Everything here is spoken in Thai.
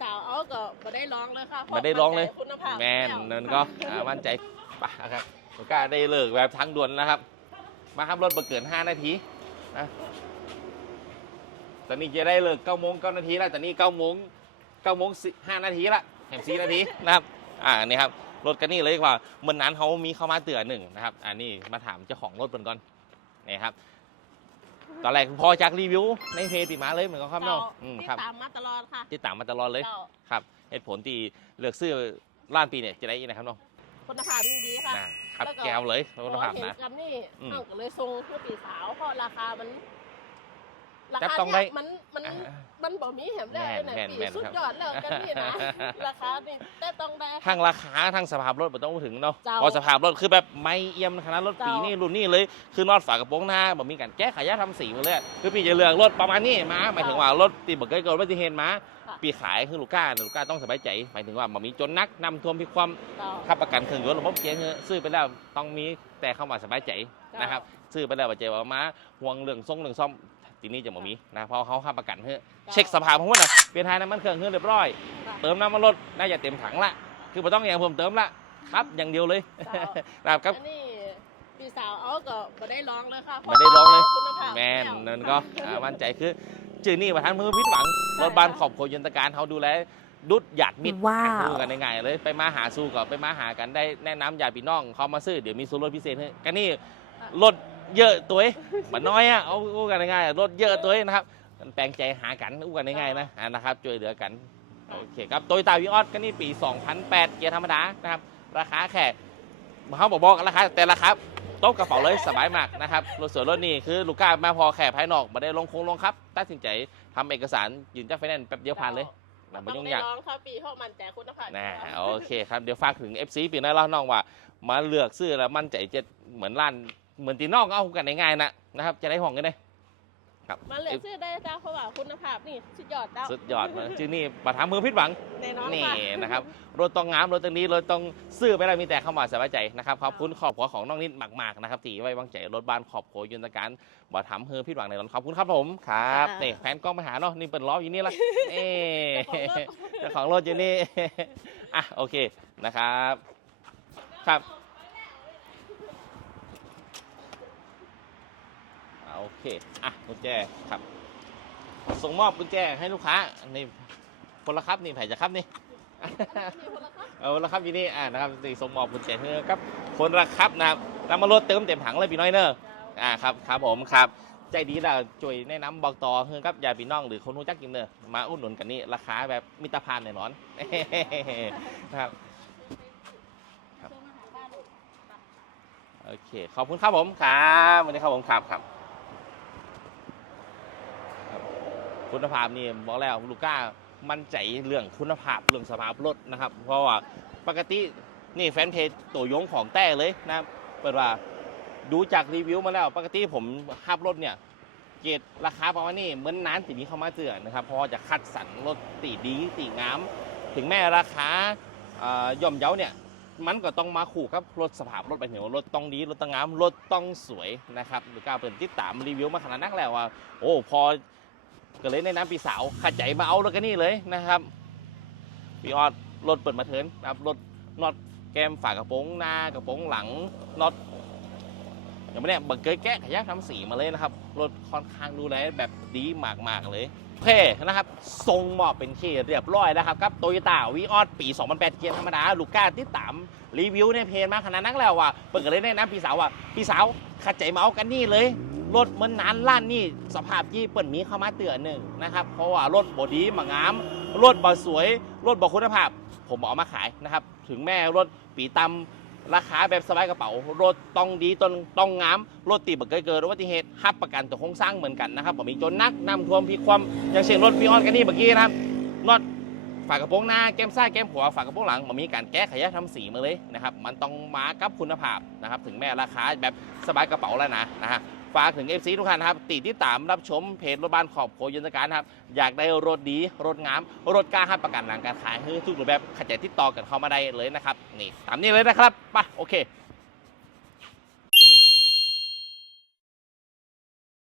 สาวเอาก็บ่ได้ร้องเลยค่ะบ่ได้ร้องเลย คุณภาพแมนนั่นก็อ่ามั่นใจปะครับผมก็ได้เลิกแบบทางด่วนนะครับ มาครับรถเบเกิน 5 นาทีนะตอนนี้จะได้เลิก9โมง9นาทีแล้วตอนนี้9โมง9โมง5นาทีละแถม4นาทีนะครับ อ่านี่ครับรถกันนี่เลยดีกว่าเมื่อนั้นเขามีเข้ามาเตือนหนึ่งนะครับ อันนี้มาถามเจ้าของรถเป็นก่อนนี่ครับ ตอนแรกพอจากรีวิวในเพจปีมาเลยเหมือนกันครับเจ้าเนาะอืมที่ครับตามมาตลอดค่ะที่ตามมาตลอดเลยเจ้าครับเหตุผลที่เลือกซื้อล้านปีเนี่ยจะได้ยังไงครับน้องคุณภาพยิ่งดีค่ะนะครับแล้วก็แก้วเลยรถพอภาพเห็นนะกันนี่อืมเอาก็เลยส่งเพื่อปีสาวเพราะราคามัน ราจับคาต้องได้ เนี่ยมันมันอ่ามันบ่มีแหมได้แม่นไหนแม่นปีแม่นสุดครับยอดแล้วกันนี่นะราคานี่แต่ต้องได้ทั้งราคาทั้งสภาพรถมันต้องถึงเนาะเจ้าเพอสภาพรถคือแบบไม่เอี่ยมขนาดรถปีเจ้านี่รุ่นนี้เลยคือนอดฝากระโปรงหน้าแบบมีการแก้ไขยาทำสีมาเลยคือปีจะเลือกรถประมาณนี้มาหมายถึงว่ารถตีบอกเกิดเกิดอุบัติเหตุมาค่ะปีขายคือลูกค้าลูกค้าต้องสบายใจหมายถึงว่ามันมีจนนักนำท่วมพิความเจ้าค่าประกันเครื่องยนต์ระบบเกียร์เนี่ยซื้อไปแล้วต้องมีแต่เข้ามาสบายใจจ้านนะครับ ซื้อไปแล้วว่าเจว่ามาห่วงเรื่องทรงเรื่องซ่อม ทีนี้จะบ่มีนะเพราะเขาค่าประกันเฮ้เช็คสภาพของมันนะเปลี่ยนทายน้ำมันเครื่องเฮ้เรียบร้อยค่ะเติมน้ำมันรถน่าจะเต็มถังละคือไม่ต้องอย่างเพิ่มเติมละครับอย่างเดียวเลยเจ้านะครับครับอันนี้ปีสาวเอาก็บ่ได้ร้องเลยค่ะบ่ได้ร้องเลยคุณภาพแมนล้วนั่นก็อ่ามั่นใจคือจื่อนี่ประธานมือพิษหวังรถบ้านขอบโคยนตการเขาดูแลดุดหยาดมิดว้าวดูกันง่ายๆเลย ไปมาหาสู้ก็ไปมาหากันได้แนะนำญาติพี่น้องเขามาซื้อเดี๋ยวมีส่วนลดพิเศษให้กันนี่รถ เยอะตัวเองมันน้อยอะเอาอู้กันง่ายๆรถเยอะตัวเองนะครับแปลงใจหากันอู้กันง่ายๆนะอ่านะครับช่วยเหลือกันโอเคครับโตโยต้าวีออสก็นี่ปี 2008 เกียร์ธรรมดานะครับราคาแค่เขาบอกบอกราคาแต่ราคาโต๊ะกระเป๋าเลยสบายมากนะครับรถสวยรถนี่คือลูกค้ามาพอแค่ภายนอกมาได้ลงโครงลงครับ ตัดสินใจทำเอกสารยืนจากไฟแนนซ์แป๊บเดียวผ่านเลยนะต้ไม่องยุ่งได้ยากร้องค่ะปีเพราะมันแต่คุณภาพนะโอเคครับเดี๋ยวฝากถึง FC ปีหน้าเล่าน้องว่า มาเลือกซื้อแล้วมั่นใจจะเหมือนร้าน เหมือนตีนอกเอากันง่ายๆนะนะครับ จะได้ห้องกันได้ครับมันเลยซื้อได้เจ้าเพราะว่าคุณภาพนี่สุดยอดเจ้าสุดยอดมากชื่อนี่ประทามมือพิษหวังแน่นอนนี่ค่ะนะครับรถต้องงามรถตรงนี้รถต้องซื้อไปแล้วมีแต่เข้ามาสบายใจนะครับขอบคุณขอบหัวของน้องนิดมากๆนะครับที่ไว้วางใจรถบ้านขอบโขยุนตการบ่ทำเฮอพี่หวังในรถขอบคุณครับผมครับนี่แฟนกล้องมาหาเนาะนี่เป็นล้ออยู่นี่ละเอ๊ะเจ้าของรถอยู่นี่อะโอเคนะครับ ครับอะโอ เค อะกุญแจครับ ส่งมอบกุญแจให้ลูกค้านี่คนละครับนี่ไผ่จะครับนี่เอาละครับทีนี้อ่านะครับสีสมมอบคุณเจเนอร์ครับคนละครับนะครับนำมารถเติมเต็มถังเลยพี่น้อยเนอร์อ่าครับครับผมครับ ใจดีแล้วช่วยแนะนำบอกต่อเฮือครับญาติพี่น้องหรือคนรู้จักกินเนอร์มาอุดหนุนกันนี่ราคาแบบมิตรภาพแน่นอนนะครับโอเคขอบคุณครับผมครับวันนี้ครับผมครับครับครับ คุณภาพนี่บอกแล้วลูก้ามั่นใจเรื่องคุณภาพเรื่องสภาพรถนะครับ เพราะว่าปกตินี่แฟนเพจตัวยงของแต้เลยนะเปิดว่าดูจากรีวิวมาแล้ว ปกติผมขับรถเนี่ยเกรดราคาประมาณนี้เหมือนนานตีนี้เข้ามาเตือนะครับเพราะจะคัดสรรรถตีดีตีงาม ถึงแม้ราคาย่อมเยาเนี่ยมันก็ต้องมาคู่กับรถสภาพรถไปเหนียวรถต้องดีรถต้องงามรถต้องสวยนะครับหรือก้าเปิดติดตามรีวิวมาขนาดนักแล้วว่าโอ้พอ ก็เลยในน้ำปีสาวขัดใจมาเอารถกันนี่เลยนะครับพี่ออดรถเปิดมาเทินนะครับรถน็อตแกมฝากระโปรงหน้ากระโปรงหลังน็อตอย่างเนี่ยบังเกยแกะขยักทำสีมาเลยนะครับรถค่อนข้างดูแลแบบดีมากๆเลยโอเคนะครับ ทรงหมอบเป็นที่เรียบร้อยนะครับกับโตโยต้าวีออดปี 2008 เกียร์ธรรมดา ลูก้าที่ตามรีวิวในเพจมาขนาดนักแล้วว่ะเปิดกันเลยแนะนำพี่สาวว่าพี่สาวขัดใจมาเอากันนี่เลย รถเหมือนนานล้านนี่สภาพที่เปิดมีเข้ามาเตือนหนึ่งนะครับ เพราะว่ารถบอดีมางามรถบอสวย รถบอคุณภาพ ผมเอามาขายนะครับ ถึงแม่รถปีตำราคาแบบสบายกระเป๋า รถต้องดีต้องต้องงาม รถตีบักเกยเกิดอุบัติเหตุหับประกันตัวโครงสร้างเหมือนกันนะครับผมมีจนนักนำท่วมพลิกความอย่างเช่นรถพีออนกันนี่เมื่อกี้นะครับน็อตฝากระโปรงหน้าแก้มซ้ายแก้มขวาฝากระโปรงหลังมันมีการแก้ไขยะทำสีมาเลยนะครับ มันต้องมากับคุณภาพนะครับ ถึงแม้ราคาแบบสบายกระเป๋าแล้วนะนะฮะ ฝากถึง FC ทุกท่านครับติดที่ตามรับชมเพจรถบ้านขอบโคยนตการครับ อยากได้รถดี รถงาม รถกล้าให้ประกันหลังการขายให้ทุกรูปแบบขจัดติดต่อกันเข้ามาได้เลยนะครับ นี่ตามนี้เลยนะครับไปะโอเค